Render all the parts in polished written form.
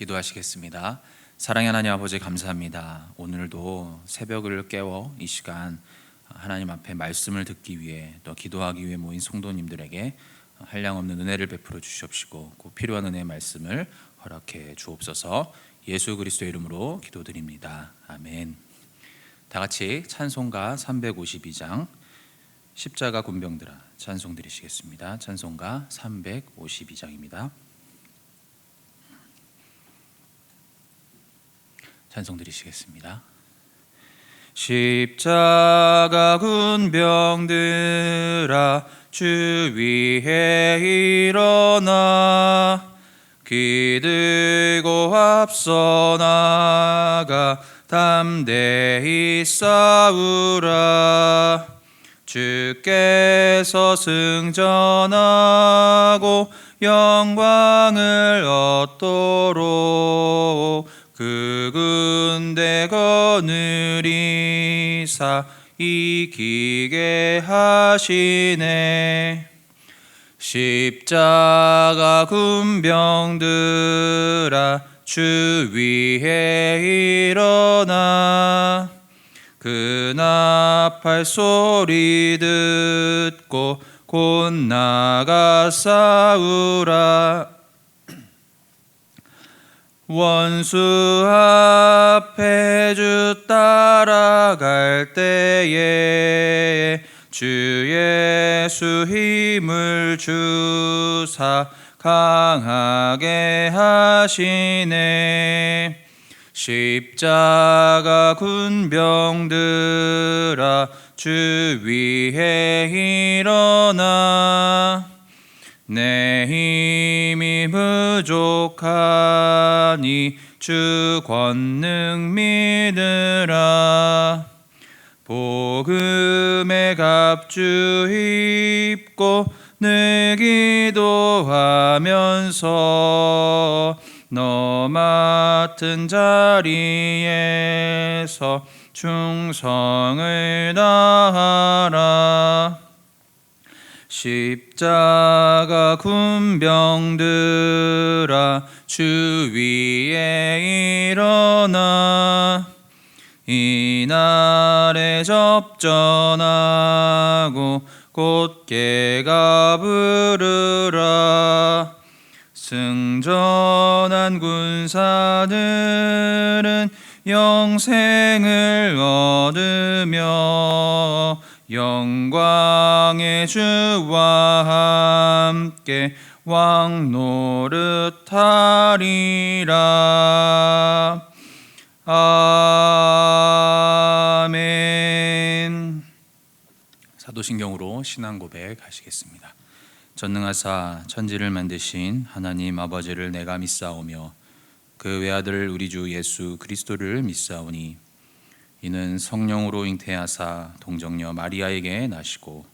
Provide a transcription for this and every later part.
기도하시겠습니다. 사랑의 하나님 아버지, 감사합니다. 오늘도 새벽을 깨워 이 시간 하나님 앞에 말씀을 듣기 위해 또 기도하기 위해 모인 성도님들에게 한량없는 은혜를 베풀어 주시옵시고 꼭 필요한 은혜의 말씀을 허락해 주옵소서. 예수 그리스도의 이름으로 기도드립니다. 아멘. 다 같이 찬송가 352장 십자가 군병들아 찬송 드리시겠습니다. 찬송가 352장입니다. 찬송 드리시겠습니다. 십자가 군병들아 주 위에 일어나 기들고 앞서 나가 담대히 싸우라. 주께서 승전하고 영광을 얻도록 그 군대 거느리사 이기게 하시네. 십자가 군병들아 주 위에 일어나 그 나팔 소리 듣고 곧 나가 싸우라. 원수 앞에 주 따라갈 때에 주 예수 힘을 주사 강하게 하시네. 십자가 군병들아 주 위에 일어나 내 힘이 부족하니 주 권능 믿으라. 복음의 갑주 입고 늘 기도하면서 너 맡은 자리에서 충성을 다하라. 십자가 군병들아 주 위에 일어나 이날에 접전하고 곧게가 부르라. 승전한 군사들은 영생을 얻으며 영광의 주와 함께 왕노릇하리라. 아멘. 사도신경으로 신앙 고백하시겠습니다. 전능하사 천지를 만드신 하나님 아버지를 내가 믿사오며 그 외아들 우리 주 예수 그리스도를 믿사오니 이는 성령으로 잉태하사 동정녀 마리아에게 나시고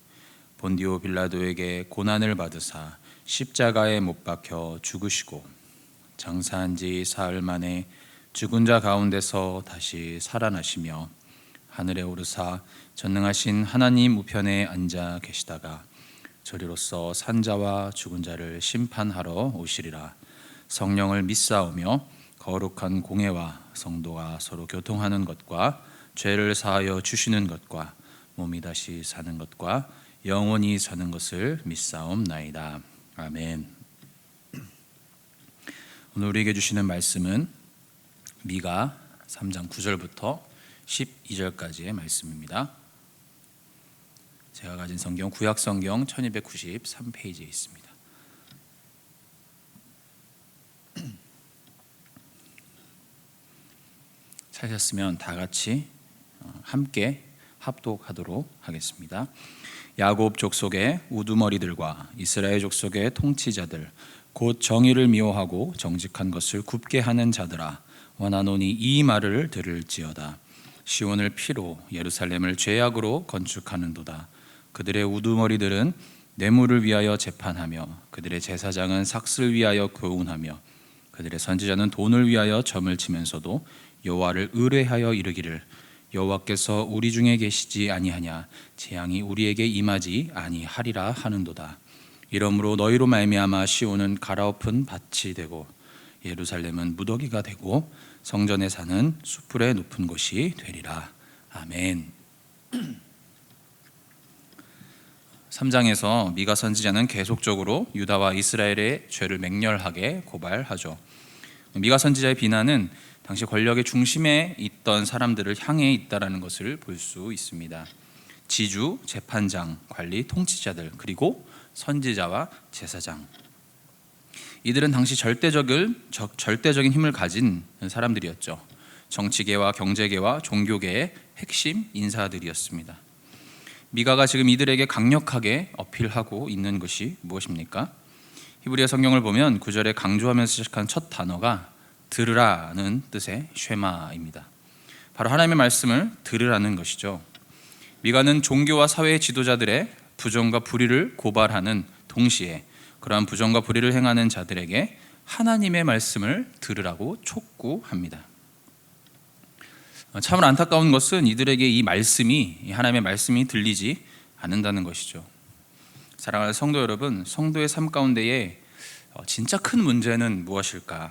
본디오 빌라도에게 고난을 받으사 십자가에 못 박혀 죽으시고 장사한 지 사흘 만에 죽은 자 가운데서 다시 살아나시며 하늘에 오르사 전능하신 하나님 우편에 앉아 계시다가 저리로서 산자와 죽은 자를 심판하러 오시리라. 성령을 믿사오며 거룩한 공회와 성도가 서로 교통하는 것과 죄를 사하여 주시는 것과 몸이 다시 사는 것과 영원히 사는 것을 믿사옵나이다. 아멘. 오늘 우리에게 주시는 말씀은 미가 3장 9절부터 12절까지의 말씀입니다. 제가 가진 성경 구약 성경 1293페이지에 있습니다. 찾으셨으면 다 같이 함께 합독하도록 하겠습니다. 야곱 족속의 우두머리들과 이스라엘 족속의 통치자들 곧 정의를 미워하고 정직한 것을 굽게 하는 자들아 원하노니 이 말을 들을지어다. 시온을 피로 예루살렘을 죄악으로 건축하는도다. 그들의 우두머리들은 뇌물을 위하여 재판하며 그들의 제사장은 삭슬 위하여 교훈하며 그들의 선지자는 돈을 위하여 점을 치면서도 여호와를 의뢰하여 이르기를 여호와께서 우리 중에 계시지 아니하냐 재앙이 우리에게 임하지 아니하리라 하는도다. 이러므로 너희로 말미암아 시온은 갈아엎은 밭이 되고 예루살렘은 무더기가 되고 성전에 사는 숯불의 높은 곳이 되리라. 아멘. 3장에서 미가 선지자는 계속적으로 유다와 이스라엘의 죄를 맹렬하게 고발하죠. 미가 선지자의 비난은 당시 권력의 중심에 있던 사람들을 향해 있다라는 것을 볼 수 있습니다. 지주, 재판장, 관리, 통치자들, 그리고 선지자와 제사장. 이들은 당시 절대적인 힘을 가진 사람들이었죠. 정치계와 경제계와 종교계의 핵심 인사들이었습니다. 미가가 지금 이들에게 강력하게 어필하고 있는 것이 무엇입니까? 히브리어 성경을 보면 9절에 강조하면서 시작한 첫 단어가 들으라는 뜻의 쉐마입니다. 바로 하나님의 말씀을 들으라는 것이죠. 미가는 종교와 사회의 지도자들의 부정과 불의를 고발하는 동시에 그러한 부정과 불의를 행하는 자들에게 하나님의 말씀을 들으라고 촉구합니다. 참으로 안타까운 것은 이들에게 이 하나님의 말씀이 들리지 않는다는 것이죠. 사랑하는 성도 여러분, 성도의 삶 가운데에 진짜 큰 문제는 무엇일까요?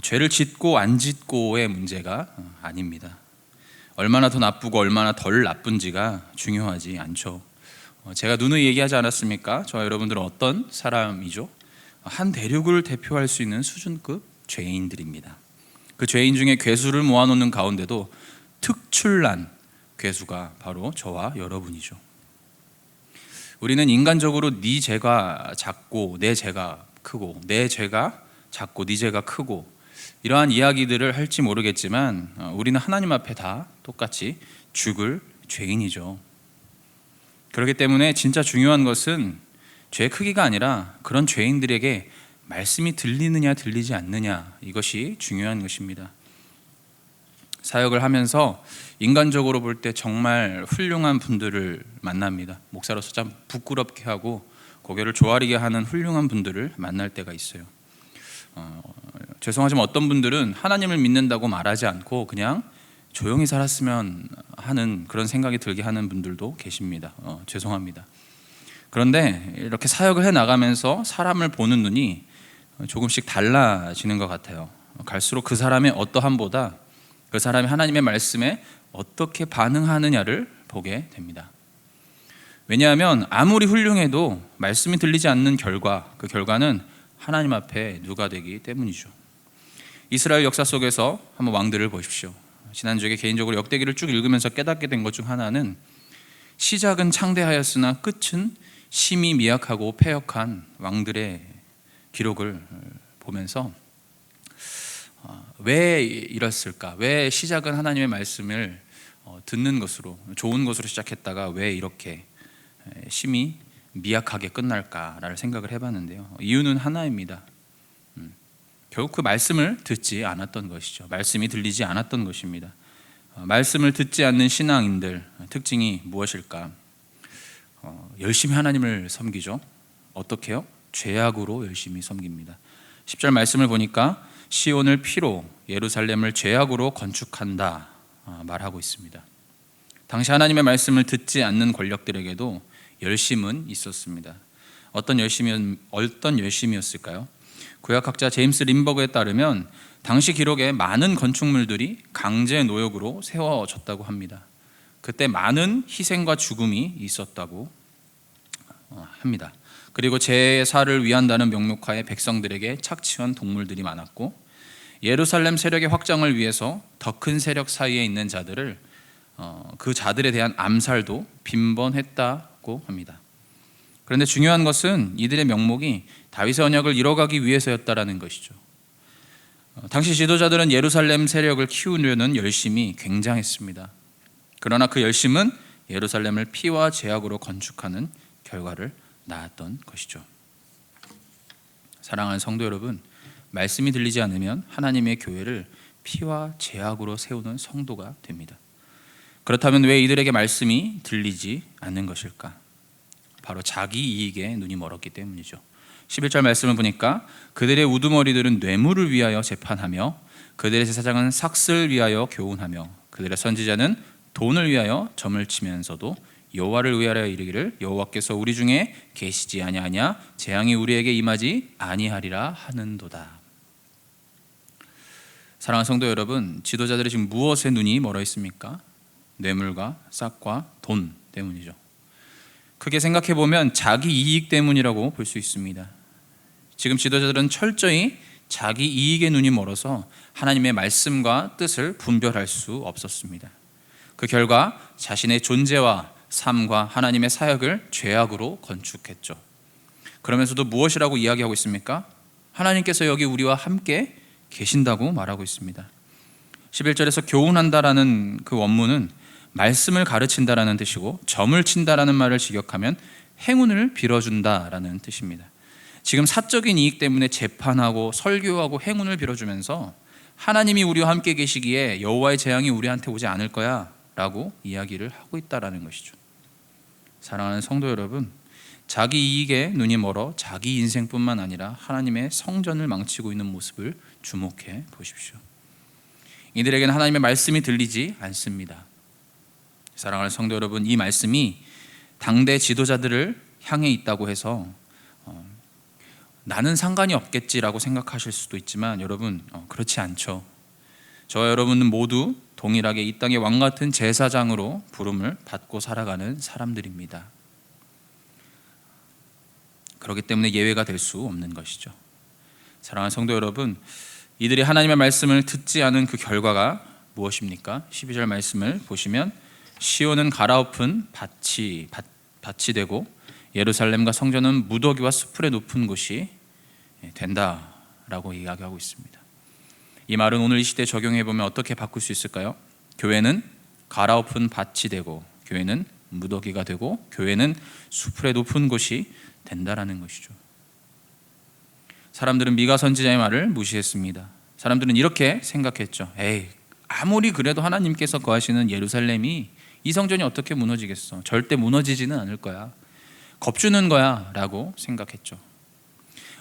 죄를 짓고 안 짓고의 문제가 아닙니다. 얼마나 더 나쁘고 얼마나 덜 나쁜지가 중요하지 않죠. 제가 누누이 얘기하지 않았습니까? 저와 여러분들은 어떤 사람이죠? 한 대륙을 대표할 수 있는 수준급 죄인들입니다. 그 죄인 중에 괴수를 모아놓는 가운데도 특출난 괴수가 바로 저와 여러분이죠. 우리는 인간적으로 네 죄가 작고 내 죄가 크고 내 죄가 작고 네 죄가 크고 이러한 이야기들을 할지 모르겠지만 우리는 하나님 앞에 다 똑같이 죽을 죄인이죠. 그렇기 때문에 진짜 중요한 것은 죄의 크기가 아니라 그런 죄인들에게 말씀이 들리느냐 들리지 않느냐, 이것이 중요한 것입니다. 사역을 하면서 인간적으로 볼 때 정말 훌륭한 분들을 만납니다. 목사로서 참 부끄럽게 하고 고개를 조아리게 하는 훌륭한 분들을 만날 때가 있어요. 죄송하지만 어떤 분들은 하나님을 믿는다고 말하지 않고 그냥 조용히 살았으면 하는 그런 생각이 들게 하는 분들도 계십니다. 죄송합니다. 그런데 이렇게 사역을 해나가면서 사람을 보는 눈이 조금씩 달라지는 것 같아요. 갈수록 그 사람의 어떠함보다 그 사람이 하나님의 말씀에 어떻게 반응하느냐를 보게 됩니다. 왜냐하면 아무리 훌륭해도 말씀이 들리지 않는 그 결과는 하나님 앞에 누가 되기 때문이죠. 이스라엘 역사 속에서 한번 왕들을 보십시오. 지난주에 개인적으로 역대기를 쭉 읽으면서 깨닫게 된 것 중 하나는 시작은 창대하였으나 끝은 심히 미약하고 패역한 왕들의 기록을 보면서 왜 이랬을까? 왜 시작은 하나님의 말씀을 듣는 것으로, 좋은 것으로 시작했다가 왜 이렇게 심히 미약하게 끝날까라는 생각을 해봤는데요. 이유는 하나입니다. 결국 그 말씀을 듣지 않았던 것이죠. 말씀이 들리지 않았던 것입니다. 말씀을 듣지 않는 신앙인들 특징이 무엇일까? 열심히 하나님을 섬기죠. 어떻게요? 죄악으로 열심히 섬깁니다. 10절 말씀을 보니까 시온을 피로 예루살렘을 죄악으로 건축한다 말하고 있습니다. 당시 하나님의 말씀을 듣지 않는 권력들에게도 열심은 있었습니다. 어떤 열심이었을까요? 구약학자 제임스 린버그에 따르면 당시 기록에 많은 건축물들이 강제 노역으로 세워졌다고 합니다. 그때 많은 희생과 죽음이 있었다고 합니다. 그리고 제사를 위한다는 명목하에 백성들에게 착취한 동물들이 많았고, 예루살렘 세력의 확장을 위해서 더 큰 세력 사이에 있는 자들을 그 자들에 대한 암살도 빈번했다고 합니다. 그런데 중요한 것은 이들의 명목이 다윗의 언약을 이뤄가기 위해서였다라는 것이죠. 당시 지도자들은 예루살렘 세력을 키우려는 열심이 굉장했습니다. 그러나 그 열심은 예루살렘을 피와 제약으로 건축하는 결과를 낳았던 것이죠. 사랑하는 성도 여러분, 말씀이 들리지 않으면 하나님의 교회를 피와 제약으로 세우는 성도가 됩니다. 그렇다면 왜 이들에게 말씀이 들리지 않는 것일까? 바로 자기 이익에 눈이 멀었기 때문이죠. 11절 말씀을 보니까 그들의 우두머리들은 뇌물을 위하여 재판하며 그들의 제사장은 삭슬 위하여 교훈하며 그들의 선지자는 돈을 위하여 점을 치면서도 여호와를 의하여 이르기를 여호와께서 우리 중에 계시지 아니하냐 재앙이 우리에게 임하지 아니하리라 하는도다. 사랑하는 성도 여러분, 지도자들이 지금 무엇에 눈이 멀어 있습니까? 뇌물과 싹과 돈 때문이죠. 크게 생각해 보면 자기 이익 때문이라고 볼 수 있습니다. 지금 지도자들은 철저히 자기 이익에 눈이 멀어서 하나님의 말씀과 뜻을 분별할 수 없었습니다. 그 결과 자신의 존재와 삶과 하나님의 사역을 죄악으로 건축했죠. 그러면서도 무엇이라고 이야기하고 있습니까? 하나님께서 여기 우리와 함께 계신다고 말하고 있습니다. 11절에서 교훈한다라는 그 원문은 말씀을 가르친다라는 뜻이고, 점을 친다라는 말을 직역하면 행운을 빌어준다라는 뜻입니다. 지금 사적인 이익 때문에 재판하고 설교하고 행운을 빌어주면서 하나님이 우리와 함께 계시기에 여호와의 재앙이 우리한테 오지 않을 거야 라고 이야기를 하고 있다라는 것이죠. 사랑하는 성도 여러분, 자기 이익에 눈이 멀어 자기 인생뿐만 아니라 하나님의 성전을 망치고 있는 모습을 주목해 보십시오. 이들에게는 하나님의 말씀이 들리지 않습니다. 사랑하는 성도 여러분, 이 말씀이 당대 지도자들을 향해 있다고 해서 나는 상관이 없겠지라고 생각하실 수도 있지만 여러분, 그렇지 않죠. 저와 여러분은 모두 동일하게 이 땅의 왕 같은 제사장으로 부름을 받고 살아가는 사람들입니다. 그렇기 때문에 예외가 될 수 없는 것이죠. 사랑하는 성도 여러분, 이들이 하나님의 말씀을 듣지 않은 그 결과가 무엇입니까? 12절 말씀을 보시면 시온은 갈아엎은 밭이 되고 예루살렘과 성전은 무더기와 수풀의 높은 곳이 된다라고 이야기하고 있습니다. 이 말은 오늘 이 시대에 적용해 보면 어떻게 바꿀 수 있을까요? 교회는 갈아엎은 밭이 되고, 교회는 무더기가 되고, 교회는 수풀의 높은 곳이 된다라는 것이죠. 사람들은 미가 선지자의 말을 무시했습니다. 사람들은 이렇게 생각했죠. 에이, 아무리 그래도 하나님께서 거하시는 예루살렘이, 이 성전이 어떻게 무너지겠어? 절대 무너지지는 않을 거야. 겁주는 거야 라고 생각했죠.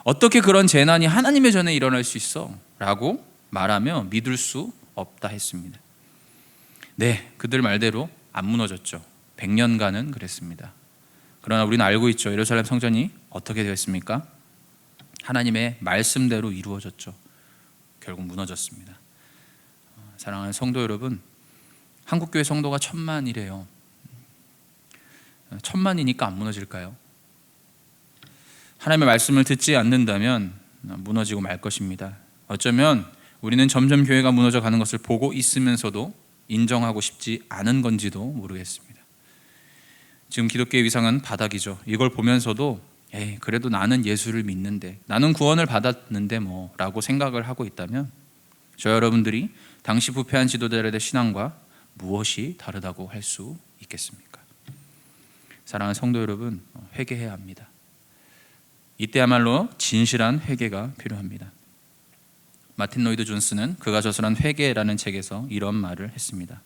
어떻게 그런 재난이 하나님의 전에 일어날 수 있어? 라고 말하며 믿을 수 없다 했습니다. 네, 그들 말대로 안 무너졌죠. 100년간은 그랬습니다. 그러나 우리는 알고 있죠. 예루살렘 성전이 어떻게 되었습니까? 하나님의 말씀대로 이루어졌죠. 결국 무너졌습니다. 사랑하는 성도 여러분, 한국교회 성도가 1000만이래요. 1000만이니까 안 무너질까요? 하나님의 말씀을 듣지 않는다면 무너지고 말 것입니다. 어쩌면 우리는 점점 교회가 무너져 가는 것을 보고 있으면서도 인정하고 싶지 않은 건지도 모르겠습니다. 지금 기독교의 위상은 바닥이죠. 이걸 보면서도 에이, 그래도 나는 예수를 믿는데, 나는 구원을 받았는데 뭐 라고 생각을 하고 있다면 저 여러분들이 당시 부패한 지도자들의 신앙과 무엇이 다르다고 할 수 있겠습니까? 사랑하는 성도 여러분, 회개해야 합니다. 이때야말로 진실한 회개가 필요합니다. 마틴 로이드 존스는 그가 저술한 회개라는 책에서 이런 말을 했습니다.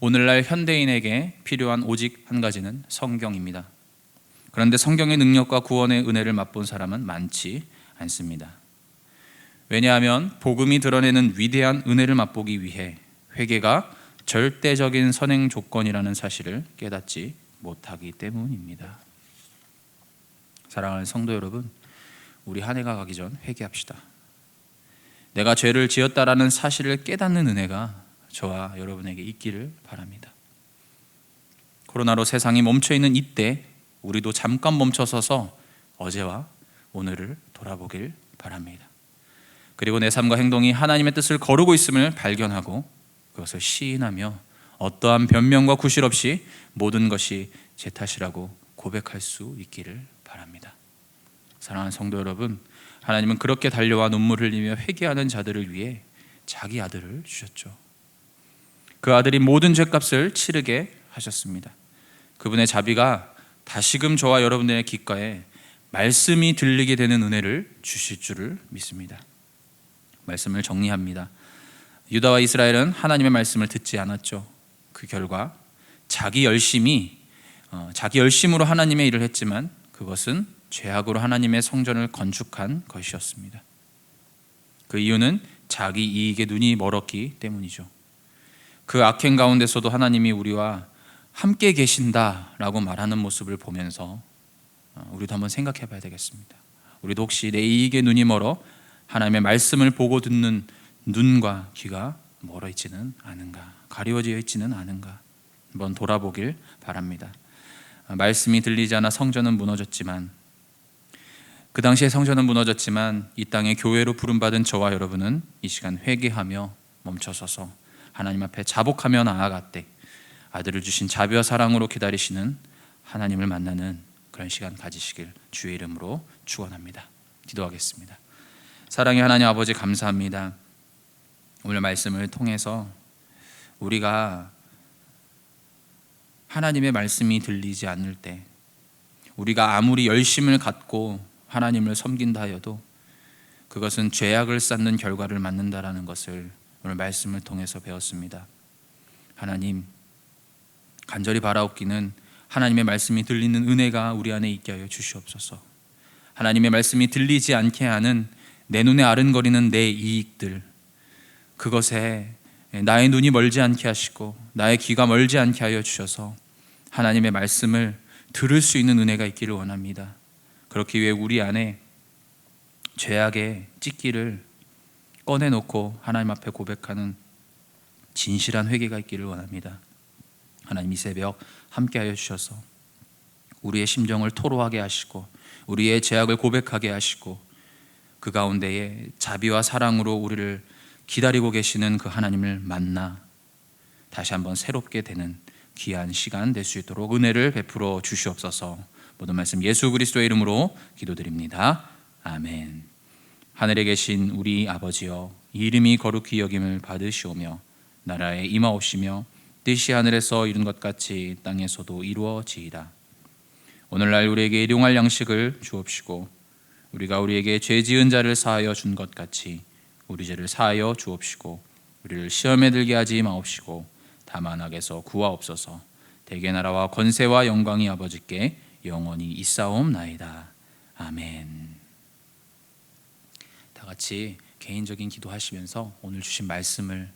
오늘날 현대인에게 필요한 오직 한 가지는 성경입니다. 그런데 성경의 능력과 구원의 은혜를 맛본 사람은 많지 않습니다. 왜냐하면 복음이 드러내는 위대한 은혜를 맛보기 위해 회개가 절대적인 선행 조건이라는 사실을 깨닫지 못하기 때문입니다. 사랑하는 성도 여러분, 우리 한 해가 가기 전 회개합시다. 내가 죄를 지었다라는 사실을 깨닫는 은혜가 저와 여러분에게 있기를 바랍니다. 코로나로 세상이 멈춰있는 이때 우리도 잠깐 멈춰서서 어제와 오늘을 돌아보길 바랍니다. 그리고 내 삶과 행동이 하나님의 뜻을 거르고 있음을 발견하고 그것을 시인하며 어떠한 변명과 구실 없이 모든 것이 제 탓이라고 고백할 수 있기를 바랍니다. 사랑하는 성도 여러분, 하나님은 그렇게 달려와 눈물 흘리며 회개하는 자들을 위해 자기 아들을 주셨죠. 그 아들이 모든 죄값을 치르게 하셨습니다. 그분의 자비가 다시금 저와 여러분들의 귓가에 말씀이 들리게 되는 은혜를 주실 줄을 믿습니다. 말씀을 정리합니다. 유다와 이스라엘은 하나님의 말씀을 듣지 않았죠. 그 결과 자기 열심으로 하나님의 일을 했지만 그것은 죄악으로 하나님의 성전을 건축한 것이었습니다. 그 이유는 자기 이익에 눈이 멀었기 때문이죠. 그 악행 가운데서도 하나님이 우리와 함께 계신다라고 말하는 모습을 보면서 우리도 한번 생각해 봐야 되겠습니다. 우리도 혹시 내 이익에 눈이 멀어 하나님의 말씀을 보고 듣는 눈과 귀가 멀어 있지는 않은가, 가리워져 있지는 않은가 한번 돌아보길 바랍니다. 말씀이 들리지 않아 성전은 무너졌지만, 그 당시에 성전은 무너졌지만 이 땅에 교회로 부름받은 저와 여러분은 이 시간 회개하며 멈춰서서 하나님 앞에 자복하며 나아갈 때 아들을 주신 자비와 사랑으로 기다리시는 하나님을 만나는 그런 시간 가지시길 주의 이름으로 축원합니다. 기도하겠습니다. 사랑의 하나님 아버지, 감사합니다. 오늘 말씀을 통해서 우리가 하나님의 말씀이 들리지 않을 때, 우리가 아무리 열심을 갖고 하나님을 섬긴다 하여도 그것은 죄악을 쌓는 결과를 맞는다라는 것을 오늘 말씀을 통해서 배웠습니다. 하나님, 간절히 바라옵기는 하나님의 말씀이 들리는 은혜가 우리 안에 있게 하여 주시옵소서. 하나님의 말씀이 들리지 않게 하는 내 눈에 아른거리는 내 이익들, 그것에 나의 눈이 멀지 않게 하시고 나의 귀가 멀지 않게 하여 주셔서 하나님의 말씀을 들을 수 있는 은혜가 있기를 원합니다. 그렇기 위해 우리 안에 죄악의 찢기를 꺼내놓고 하나님 앞에 고백하는 진실한 회개가 있기를 원합니다. 하나님, 이 새벽 함께하여 주셔서 우리의 심정을 토로하게 하시고 우리의 죄악을 고백하게 하시고 그 가운데에 자비와 사랑으로 우리를 기다리고 계시는 그 하나님을 만나 다시 한번 새롭게 되는 귀한 시간 될 수 있도록 은혜를 베풀어 주시옵소서. 모든 말씀 예수 그리스도의 이름으로 기도드립니다. 아멘. 하늘에 계신 우리 아버지여, 이름이 거룩히 여김을 받으시오며 나라에 임하옵시며 뜻이 하늘에서 이룬 것 같이 땅에서도 이루어지이다. 오늘날 우리에게 일용할 양식을 주옵시고 우리가 우리에게 죄 지은 자를 사하여 준 것 같이 우리 죄를 사하여 주옵시고 우리를 시험에 들게 하지 마옵시고 다만 악에서 구하옵소서. 대개 나라와 권세와 영광이 아버지께 영원히 있사옵나이다. 아멘. 다 같이 개인적인 기도하시면서 오늘 주신 말씀을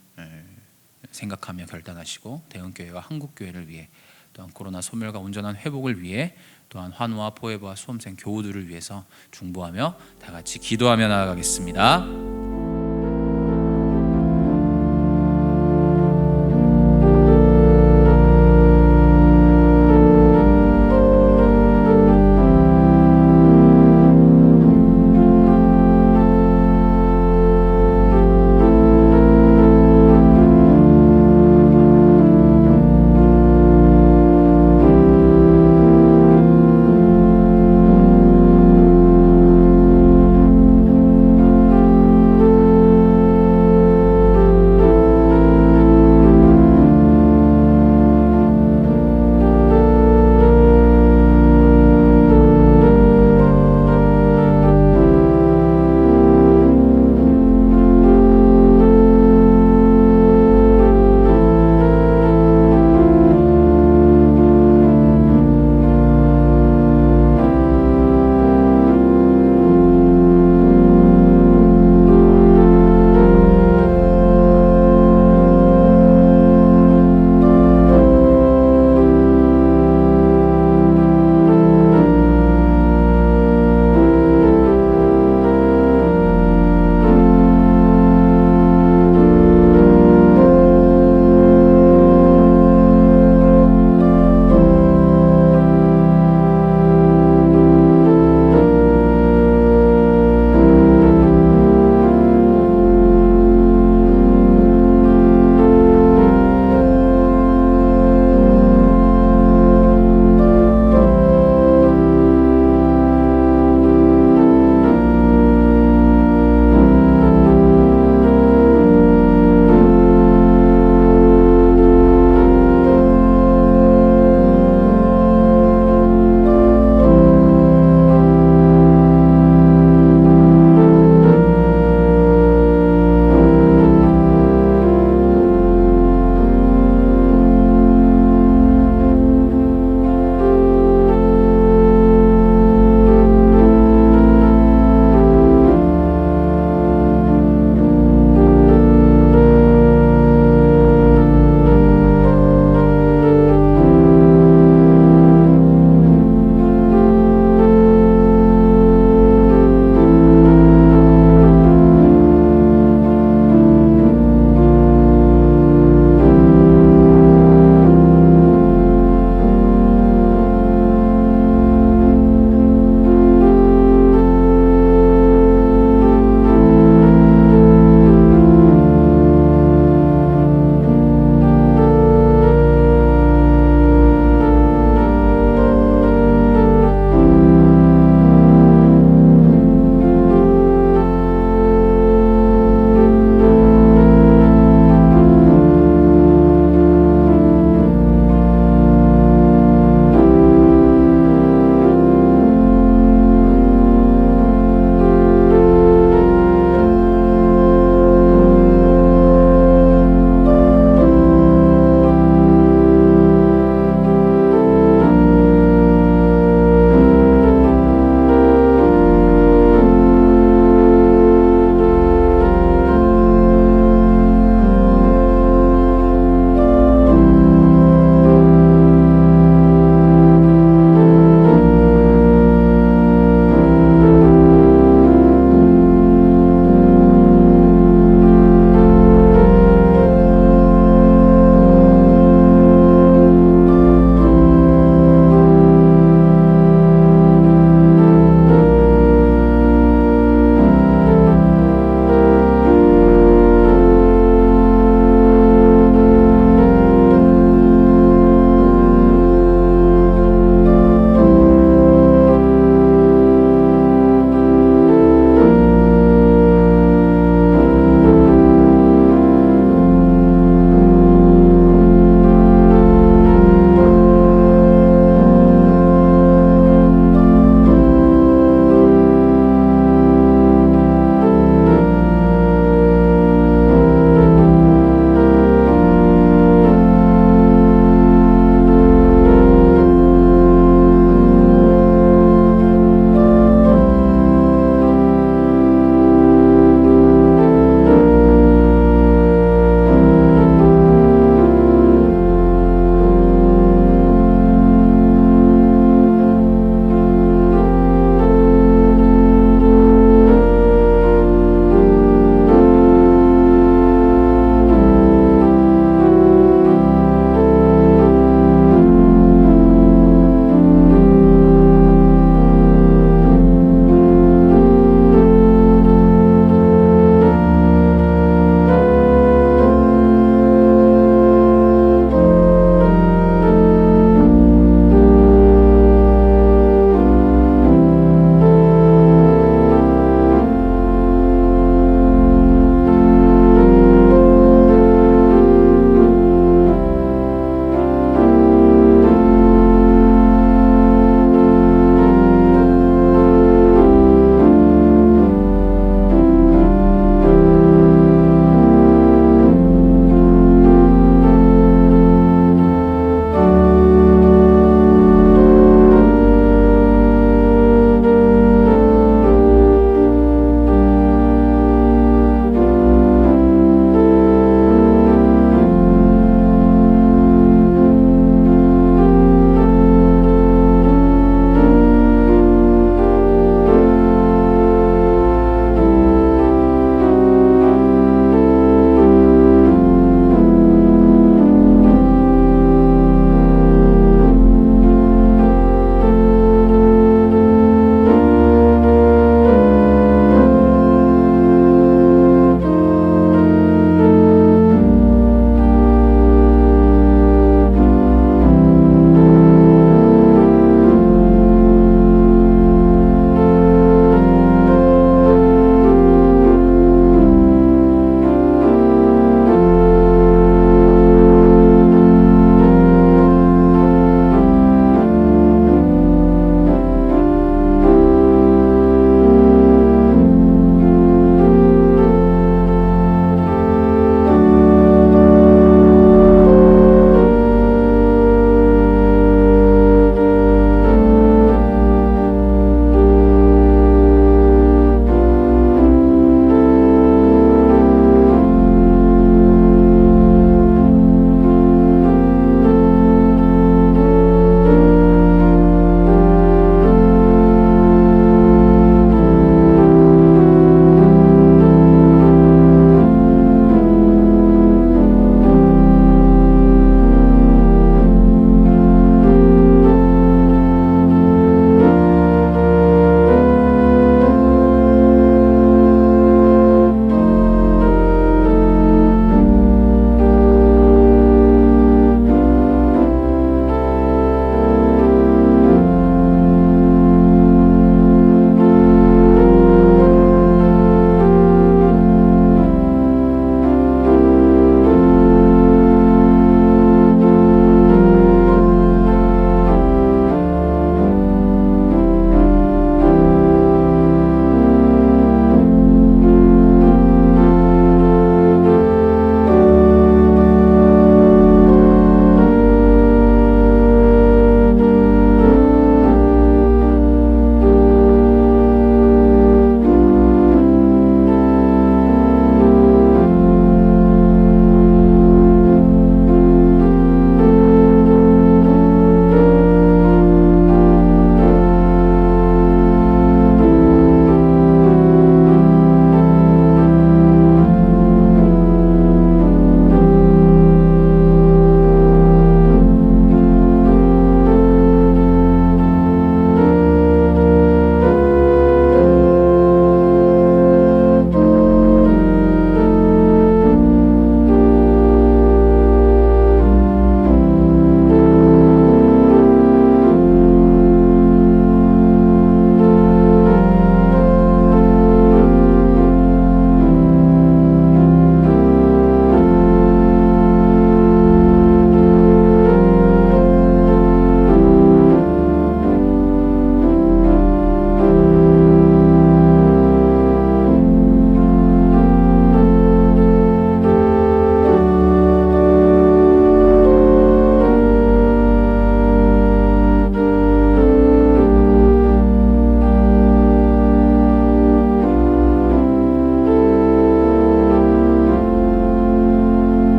생각하며 결단하시고 대흥교회와 한국교회를 위해, 또한 코로나 소멸과 온전한 회복을 위해, 또한 환우와 포에버와 수험생 교우들을 위해서 중보하며 다 같이 기도하며 나아가겠습니다.